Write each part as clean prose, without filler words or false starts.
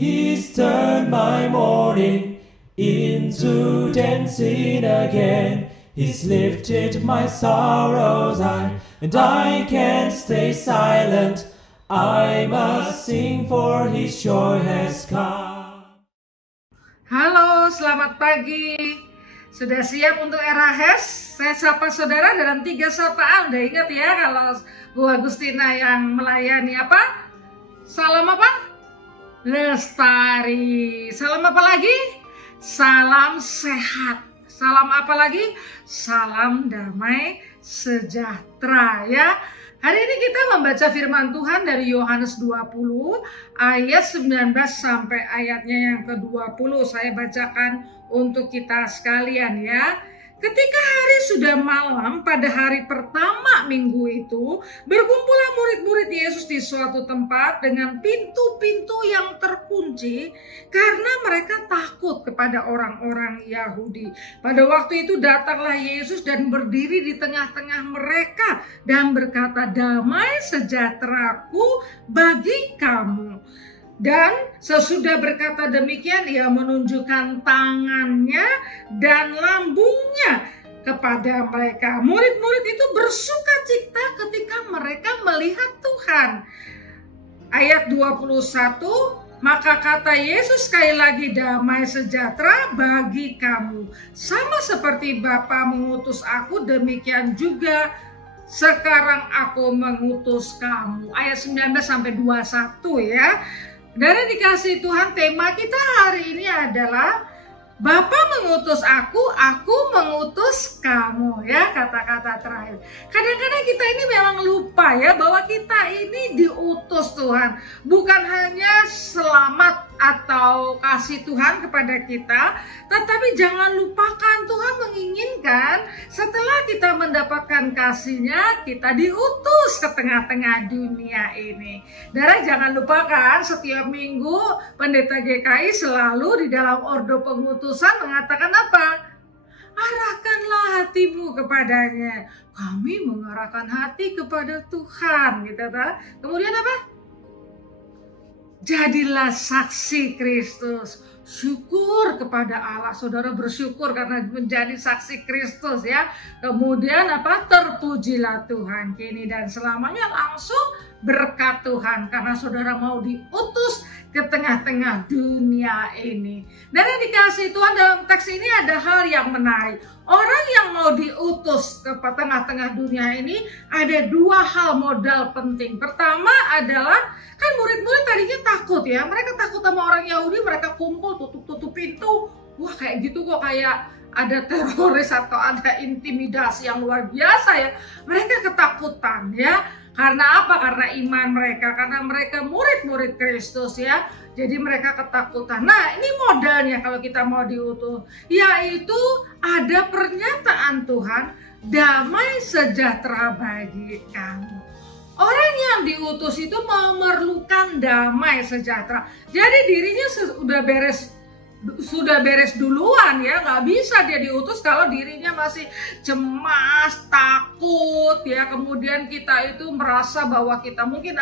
He's turned my mourning into dancing again. He's lifted my sorrows high, and I can't stay silent. I must sing, for His joy has come. Halo, selamat pagi. Sudah siap untuk era HES? Saya sapa saudara dalam 3 sapaan. Udah ingat ya kalau Bu Agustina yang melayani apa? Salam apa? Lestari. Salam apa lagi? Salam sehat. Salam apa lagi? Salam damai sejahtera ya. Hari ini kita membaca firman Tuhan dari Yohanes 20 ayat 19 sampai ayatnya yang ke-20. Saya bacakan untuk kita sekalian ya. Ketika hari sudah malam pada hari pertama minggu itu, berkumpullah murid-murid Yesus di suatu tempat dengan pintu-pintu yang terkunci karena mereka takut kepada orang-orang Yahudi. Pada waktu itu datanglah Yesus dan berdiri di tengah-tengah mereka dan berkata, "Damai sejahteraku bagi kamu." Dan sesudah berkata demikian, ia menunjukkan tangannya dan lambungnya kepada mereka. Murid-murid itu bersukacita ketika mereka melihat Tuhan. Ayat 21, maka kata Yesus sekali lagi, "Damai sejahtera bagi kamu. Sama seperti Bapa mengutus aku, demikian juga sekarang aku mengutus kamu." Ayat 19 sampai 21 ya. Dari dikasih Tuhan, tema kita hari ini adalah Bapa mengutus aku mengutus kamu ya, kata-kata terakhir. Kadang-kadang kita ini memang lupa ya bahwa kita ini diutus Tuhan. Bukan hanya selamat atau kasih Tuhan kepada kita, tetapi jangan lupakan Tuhan menginginkan setelah kita mendapatkan kasih-Nya, kita diutus ke tengah-tengah dunia ini. Dan jangan lupakan setiap minggu Pendeta GKI selalu di dalam ordo pengutusan mengatakan apa? Arahkanlah hatimu kepadanya. Kami mengarahkan hati kepada Tuhan, gitu kan? Kemudian apa? Jadilah saksi Kristus. Syukur kepada Allah. Saudara bersyukur karena menjadi saksi Kristus ya. Kemudian apa? Terpujilah Tuhan kini dan selamanya. Langsung berkat Tuhan karena saudara mau diutus ke tengah-tengah dunia ini. Dan yang dikasih Tuhan dalam teks ini ada hal yang menarik. Orang yang mau diutus ke tengah-tengah dunia ini ada 2 hal modal penting. Pertama adalah, kan murid-murid tadinya takut ya. Mereka takut sama orang Yahudi, mereka kumpul tutup-tutup pintu. Wah, kayak gitu kok, kayak ada teroris atau ada intimidasi yang luar biasa ya. Mereka ketakutan ya. Karena apa? Karena iman mereka, karena mereka murid-murid Kristus ya. Jadi mereka ketakutan. Nah, ini modalnya kalau kita mau diutus, yaitu ada pernyataan Tuhan, damai sejahtera bagi kamu. Orang yang diutus itu memerlukan damai sejahtera. Jadi dirinya sudah beres duluan ya, nggak bisa dia diutus kalau dirinya masih cemas, takut ya. Kemudian kita itu merasa bahwa kita mungkin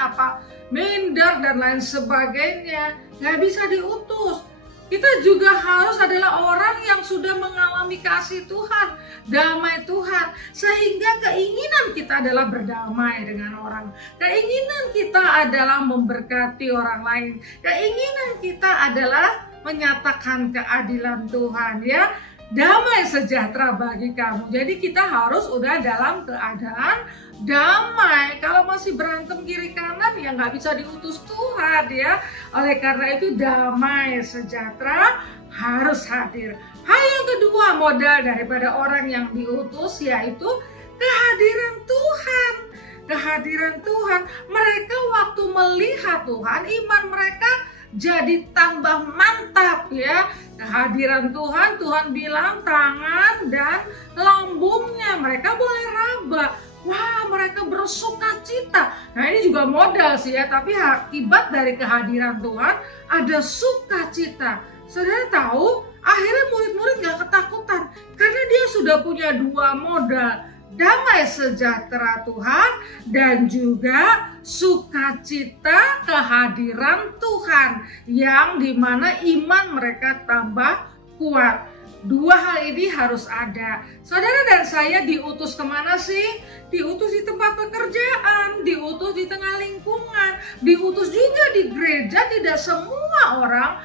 minder dan lain sebagainya, nggak bisa diutus. Kita juga harus adalah orang yang sudah mengalami kasih Tuhan, damai Tuhan, sehingga keinginan kita adalah berdamai dengan orang. Keinginan kita adalah memberkati orang lain. Keinginan kita adalah menyatakan keadilan Tuhan ya. Damai sejahtera bagi kamu. Jadi kita harus udah dalam keadaan damai. Kalau masih berantem kiri kanan ya nggak bisa diutus Tuhan ya. Oleh karena itu damai sejahtera harus hadir. Hal yang kedua modal daripada orang yang diutus yaitu kehadiran Tuhan. Kehadiran Tuhan. Mereka waktu melihat Tuhan, iman mereka jadi tambah mantap ya. Kehadiran Tuhan, Tuhan bilang tangan dan lambungnya mereka boleh raba. Wah, mereka bersukacita. Nah, ini juga modal sih ya, tapi akibat dari kehadiran Tuhan ada sukacita. Saudara tahu, akhirnya murid-murid gak ketakutan karena dia sudah punya 2 modal. damai sejahtera Tuhan dan juga sukacita kehadiran Tuhan yang dimana iman mereka tambah kuat. Dua hal ini harus ada. Saudara dan saya diutus kemana sih? Diutus di tempat pekerjaan, diutus di tengah lingkungan, diutus juga di gereja. Tidak semua orang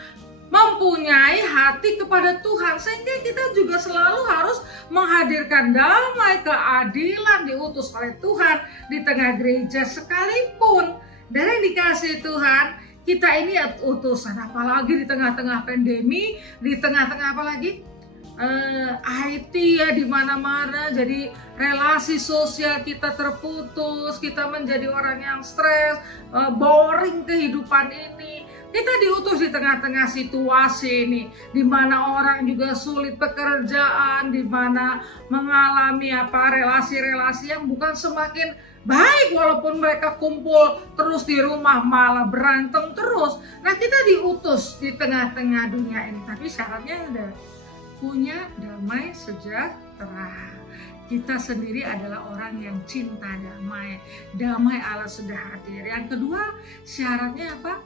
mempunyai hati kepada Tuhan, sehingga kita juga selalu harus menghadirkan damai, keadilan, diutus oleh Tuhan di tengah gereja sekalipun. Dari dikasih Tuhan, kita ini utusan, apalagi di tengah-tengah pandemi, di tengah-tengah apalagi IT ya di mana-mana, jadi relasi sosial kita terputus, kita menjadi orang yang stres, boring kehidupan ini. Kita diutus di tengah-tengah situasi ini, di mana orang juga sulit pekerjaan, di mana mengalami relasi-relasi yang bukan semakin baik, walaupun mereka kumpul terus di rumah malah berantem terus. Nah, kita diutus di tengah-tengah dunia ini, tapi syaratnya ada punya damai sejahtera. Kita sendiri adalah orang yang cinta damai. Damai Allah sudah hadir. Yang kedua, syaratnya apa?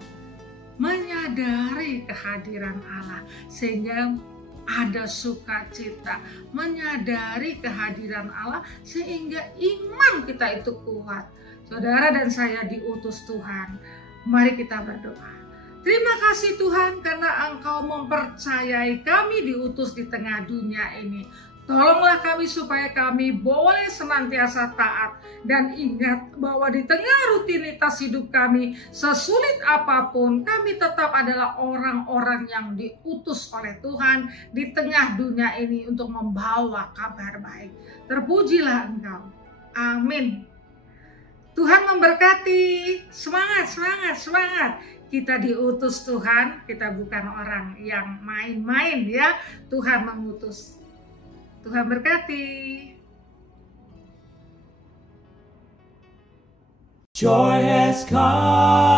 Menyadari kehadiran Allah sehingga ada sukacita. Menyadari kehadiran Allah sehingga iman kita itu kuat. Saudara dan saya diutus Tuhan. Mari kita berdoa. Terima kasih Tuhan karena Engkau mempercayai kami diutus di tengah dunia ini. Tolonglah kami supaya kami boleh senantiasa taat dan ingat bahwa di tengah rutinitas hidup kami, sesulit apapun, kami tetap adalah orang-orang yang diutus oleh Tuhan di tengah dunia ini untuk membawa kabar baik. Terpujilah Engkau. Amin. Tuhan memberkati. Semangat, semangat, semangat. Kita diutus Tuhan, kita bukan orang yang main-main ya. Tuhan mengutus. Tuhan berkati. Joy has come.